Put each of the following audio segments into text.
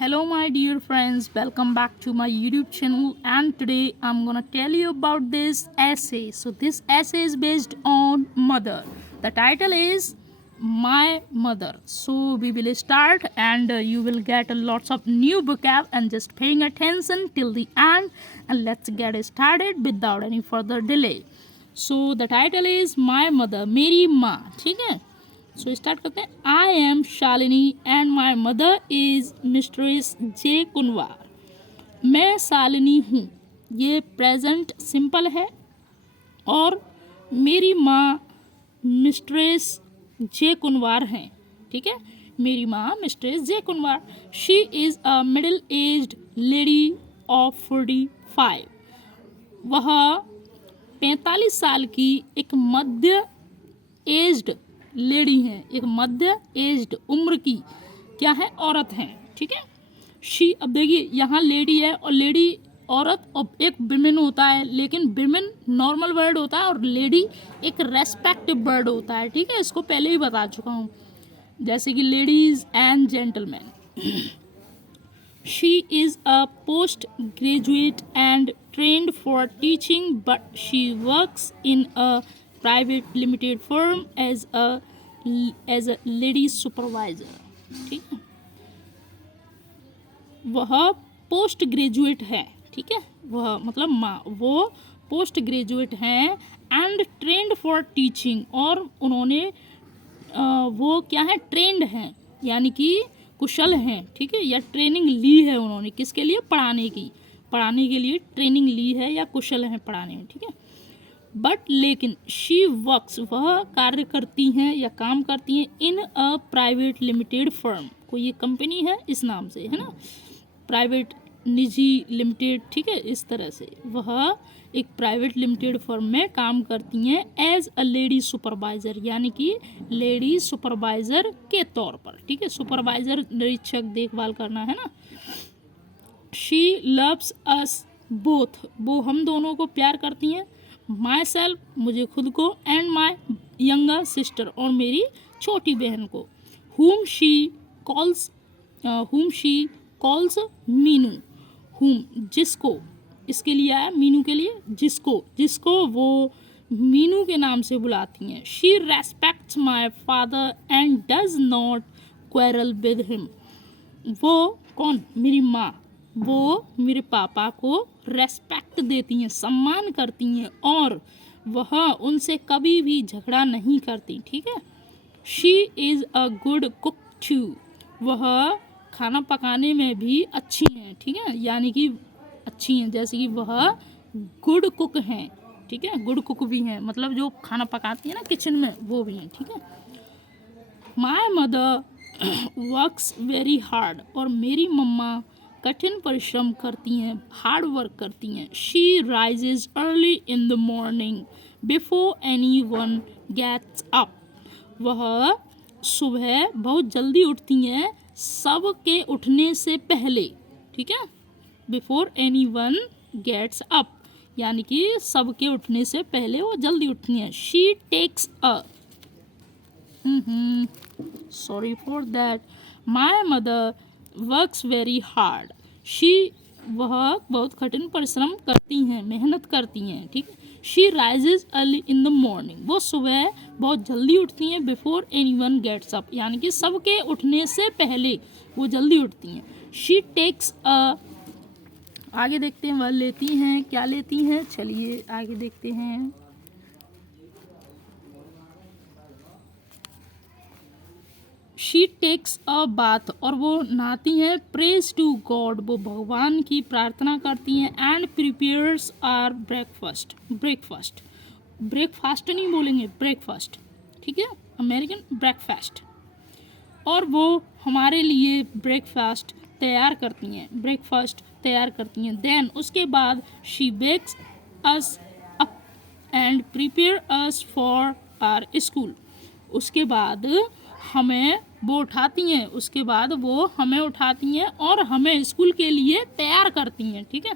Hello my dear friends, welcome back to my YouTube channel, and today I'm gonna tell you about this essay. So this essay is based on mother. The title is My Mother. So we will start and you will get lots of new vocab and just paying attention till the end, and let's get started without any further delay. So the title is My Mother, मेरी माँ. ठीक है. सो start करते हैं. I am Shalini and my mother is mistress J Kunwar. मैं शालिनी हूँ, ये present simple है, और मेरी माँ मिस्ट्रेस जे कुनवार हैं. ठीक है, मेरी माँ mistress J Kunwar. She is a middle aged lady of 45. वह 45 साल की एक मध्य एज्ड लेडी हैं, एक मध्य एज्ड उम्र की क्या है, औरत हैं. ठीक है. शी, अब देखिए यहाँ लेडी है, और लेडी औरत और एक विमेन होता है, लेकिन विमेन नॉर्मल वर्ड होता है और लेडी एक रेस्पेक्टिव वर्ड होता है. ठीक है, इसको पहले ही बता चुका हूँ, जैसे कि ladies and gentleman. She is a post graduate and trained for teaching, but she works in a private limited firm as a lady supervisor. ठीक है, वह पोस्ट ग्रेजुएट है. ठीक है, वह मतलब माँ, वो पोस्ट ग्रेजुएट हैं एंड ट्रेंड फॉर टीचिंग, और उन्होंने वो क्या है, ट्रेंड हैं, यानी कि कुशल हैं. ठीक है, या ट्रेनिंग ली है उन्होंने, किसके लिए, पढ़ाने के लिए ट्रेनिंग ली है, या कुशल हैं पढ़ाने में. ठीक है. बट लेकिन शी वर्क्स, वह कार्य करती हैं या काम करती हैं इन अ प्राइवेट लिमिटेड फर्म. कोई ये कंपनी है इस नाम से, है ना, प्राइवेट, निजी, लिमिटेड. ठीक है, इस तरह से वह एक प्राइवेट लिमिटेड फर्म में काम करती हैं एज अ लेडी सुपरवाइज़र, यानी कि लेडी सुपरवाइज़र के तौर पर. ठीक है, सुपरवाइज़र निरीक्षक, देखभाल करना, है ना. शी लव्स अस बोथ, वो हम दोनों को प्यार करती हैं. माई सेल्फ, मुझे खुद को, एंड माई यंगर सिस्टर, और मेरी छोटी बहन को. whom she calls Meenu. whom, जिसको, इसके लिए आया मीनू के लिए, जिसको वो मीनू के नाम से बुलाती हैं. She respects my father and does not quarrel with him. वो कौन, मेरी माँ, वो मेरे पापा को रेस्पेक्ट देती हैं, सम्मान करती हैं, और वह उनसे कभी भी झगड़ा नहीं करती. ठीक है. She is a good cook too, वह खाना पकाने में भी अच्छी हैं. ठीक है, यानी कि अच्छी हैं, जैसे कि वह गुड कुक हैं. ठीक है, गुड कुक भी हैं, मतलब जो खाना पकाती है ना किचन में, वो भी हैं. ठीक है. My mother works very hard, और मेरी मम्मा कठिन परिश्रम करती हैं, हार्ड वर्क करती हैं. She rises early in the morning before anyone gets up, वह सुबह बहुत जल्दी उठती हैं, सबके उठने से पहले. ठीक है, before anyone gets up, यानी कि सबके उठने से पहले वो जल्दी उठती हैं. She takes a sorry for that. My mother works very hard. She, वह बहुत कठिन परिश्रम करती हैं, मेहनत करती हैं. ठीक है. She rises early in the morning, वो सुबह बहुत जल्दी उठती हैं. Before anyone gets up, यानी कि सबके उठने से पहले वो जल्दी उठती हैं. शी टेक्स अ, आगे देखते हैं, वह लेती हैं, क्या लेती हैं, चलिए आगे देखते हैं. शी टेक्स अ बाथ, और वो नहाती हैं. प्रेज टू गॉड, वो भगवान की प्रार्थना करती हैं. एंड प्रिपेयर्स आर ब्रेकफास्ट नहीं बोलेंगे, ब्रेकफास्ट. ठीक है, अमेरिकन ब्रेकफास्ट, और वो हमारे लिए ब्रेकफास्ट तैयार करती हैं. देन उसके बाद she wakes us up and prepare us for our school, उसके बाद हमें वो उठाती हैं, और हमें स्कूल के लिए तैयार करती हैं. ठीक है,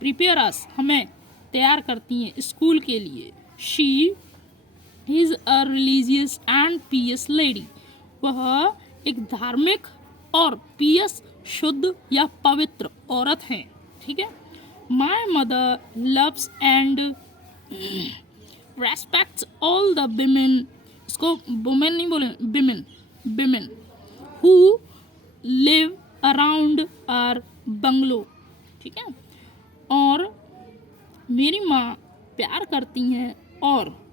प्रिपेयर अस, हमें तैयार करती हैं स्कूल के लिए. She is a religious and Paes lady, वह एक धार्मिक और पियस शुद्ध या पवित्र औरत हैं, ठीक है। My mother loves and respects all the women, इसको वुमेन नहीं बोले, women, women who live around our bungalow, ठीक है। और मेरी माँ प्यार करती हैं और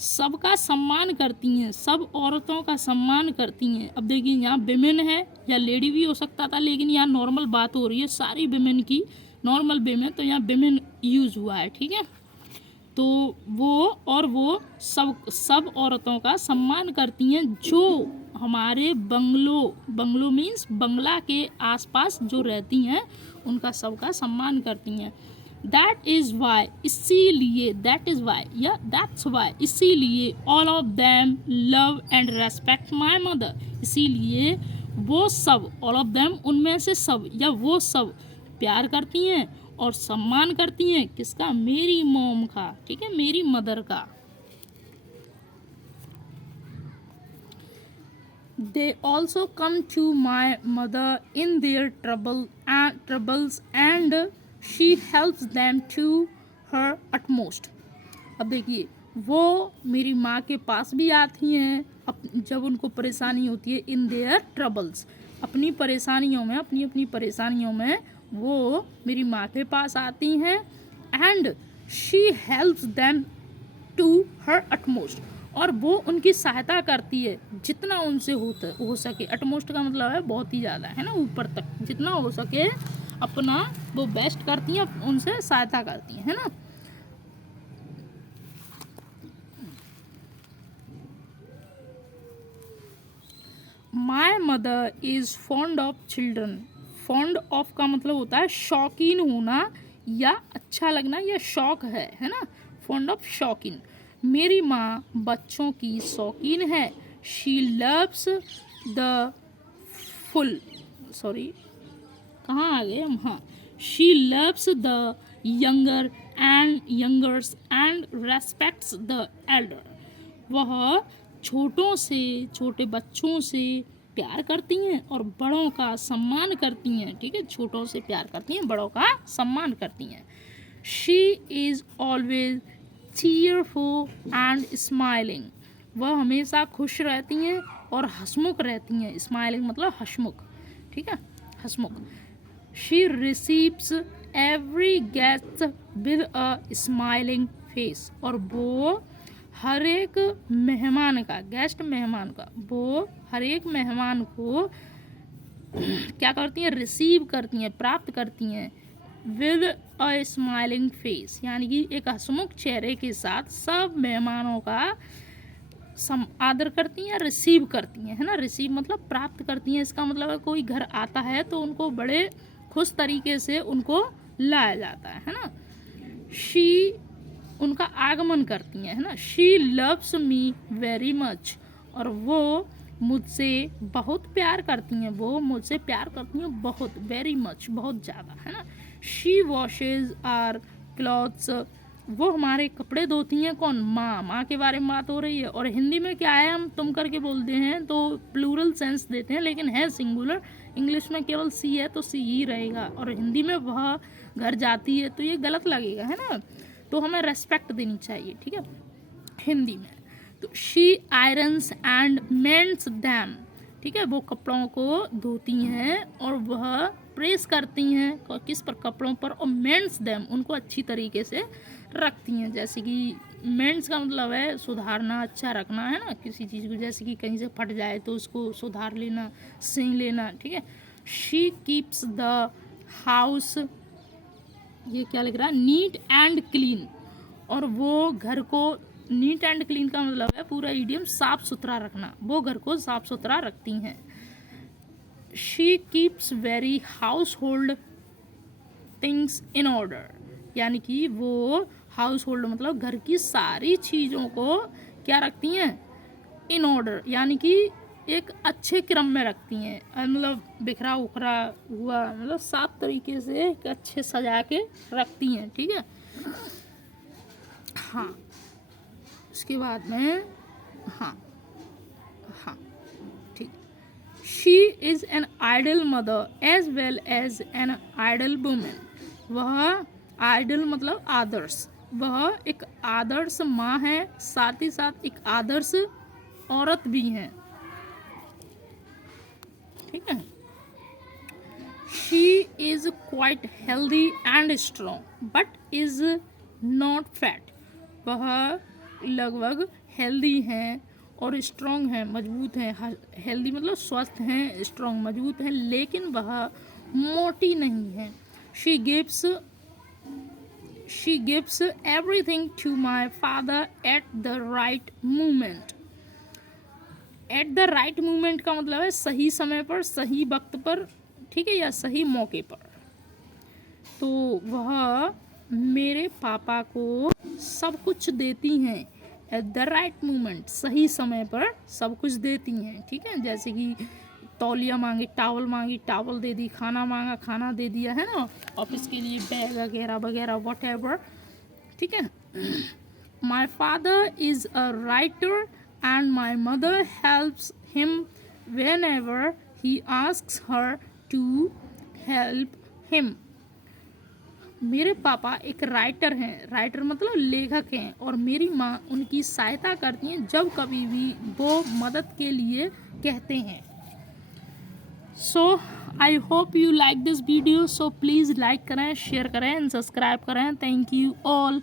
सबका सम्मान करती हैं, सब औरतों का सम्मान करती हैं। अब देखिए यहाँ विमेन है या लेडी भी हो सकता था, लेकिन यहाँ नॉर्मल बात हो रही है सारी विमेन की, नॉर्मल विमेन, तो यहाँ विमेन यूज हुआ है, ठीक है। तो वो सब औरतों का सम्मान करती हैं जो हमारे बंगलो मीन्स बंगला के आसपास जो रहती हैं, उनका सबका सम्मान करती हैं। दैट इज़ वाई, इसीलिए, दैट इज़ वाई या दैट्स वाई, इसीलिए all of them love and respect my mother, इसीलिए वो सब, ऑल ऑफ देम उनमें से सब या वो सब प्यार करती हैं और सम्मान करती हैं किसका, मेरी मॉम का, ठीक है, मेरी मदर का। They also come to my mother in their troubles and she helps them to her utmost. अब देखिए वो मेरी माँ के पास भी आती हैं जब उनको परेशानी होती है, इन देयर ट्रबल्स, अपनी परेशानियों में, अपनी परेशानियों में वो मेरी माँ के पास आती हैं, and she helps them to her utmost, और वो उनकी सहायता करती है जितना उनसे हो सके। अटमोस्ट का मतलब है बहुत ही ज़्यादा, है ना, ऊपर तक जितना हो सके अपना वो बेस्ट करती हैं, उनसे सहायता करती हैं, है ना। My mother is fond of children, fond of का मतलब होता है शौकीन होना या अच्छा लगना या शौक है ना, फॉन्ड ऑफ शौकीन। मेरी माँ बच्चों की शौकीन है। शी लव्स द कहाँ आ गए हम, हाँ, she loves the youngers and respects the Elder, वह छोटे बच्चों से प्यार करती हैं और बड़ों का सम्मान करती हैं, ठीक है, छोटों से प्यार करती हैं, बड़ों का सम्मान करती हैं। She is always cheerful and smiling, वह हमेशा खुश रहती हैं और हंसमुख रहती हैं। स्माइलिंग मतलब हंसमुख, ठीक है, हंसमुख। She receives every guest with a smiling face, और वो हर एक मेहमान का, गेस्ट मेहमान का, वो हर एक मेहमान को क्या करती हैं, रिसीव करती हैं, प्राप्त करती हैं, विद अ स्माइलिंग फेस, यानी कि एक हंसमुख चेहरे के साथ सब मेहमानों का आदर करती हैं, रिसीव करती हैं, है ना। रिसीव मतलब प्राप्त करती हैं, इसका मतलब है कोई घर आता है तो उनको बड़े खुश तरीके से उनको लाया जाता है ना। शी उनका आगमन करती हैं, है ना। She loves me very much, और वो मुझसे बहुत प्यार करती हैं, वो मुझसे प्यार करती हैं बहुत, वेरी मच, बहुत ज़्यादा, है ना। शी वॉशेज आर क्लॉथ्स, वो हमारे कपड़े धोती हैं, कौन, माँ के बारे में बात हो रही है। और हिंदी में क्या है, हम तुम करके बोलते हैं तो प्लूरल सेंस देते हैं, लेकिन है सिंगुलर, इंग्लिश में केवल सी है तो सी ही रहेगा, और हिंदी में वह घर जाती है तो ये गलत लगेगा, है ना, तो हमें रेस्पेक्ट देनी चाहिए, ठीक है, हिंदी में। तो शी आयरन्स एंड मेंड्स दैम, ठीक है, वो कपड़ों को धोती हैं और वह प्रेस करती हैं किस पर, कपड़ों पर, और मेंड्स दैम उनको अच्छी तरीके से रखती हैं। जैसे कि मेंड्स का मतलब है सुधारना, अच्छा रखना, है ना, किसी चीज़ को, जैसे कि कहीं से फट जाए तो उसको सुधार लेना, सिल लेना, ठीक है। शी कीप्स द हाउस, ये क्या लिख रहा है, नीट एंड क्लीन, और वो घर को, नीट एंड क्लीन का मतलब है पूरा इडियम साफ सुथरा रखना, वो घर को साफ सुथरा रखती हैं। She keeps very house hold things in order, यानी कि वो हाउस होल्ड मतलब घर की सारी चीज़ों को क्या रखती हैं, इन ऑर्डर, यानी कि एक अच्छे क्रम में रखती हैं, मतलब बिखरा उखरा हुआ, मतलब साफ तरीके से अच्छे सजा के रखती हैं, ठीक है। हाँ, उसके बाद में हाँ ठीक, she is an ideal mother as well as an ideal woman. वह आइडल मतलब आदर्श, वह एक आदर्श माँ है, साथ ही साथ एक आदर्श औरत भी है। ठीक है। She is quite healthy and strong but is not fat. वह लगभग हेल्दी हैं और स्ट्रॉन्ग हैं, मजबूत हैं। हेल्दी मतलब स्वस्थ हैं, स्ट्रॉन्ग मजबूत हैं, लेकिन वह मोटी नहीं है। She gives everything to my father at the right moment. At the right moment का मतलब है सही समय पर, सही वक्त पर, ठीक है, या सही मौके पर। तो वह मेरे पापा को सब कुछ देती हैं एट द राइट मोमेंट, सही समय पर सब कुछ देती हैं। ठीक है, जैसे कि तौलिया मांगी टावल दे दी, खाना मांगा खाना दे दिया, है ना, ऑफिस के लिए बैग वगैरह वगैरह वट एवर। ठीक है। My father is a writer and my mother helps him whenever he asks her to help him. मेरे पापा एक राइटर हैं, राइटर मतलब लेखक हैं, और मेरी माँ उनकी सहायता करती हैं जब कभी भी वो मदद के लिए कहते हैं। So I hope you like this video, so please like करें, शेयर करें एंड सब्सक्राइब करें। Thank you all.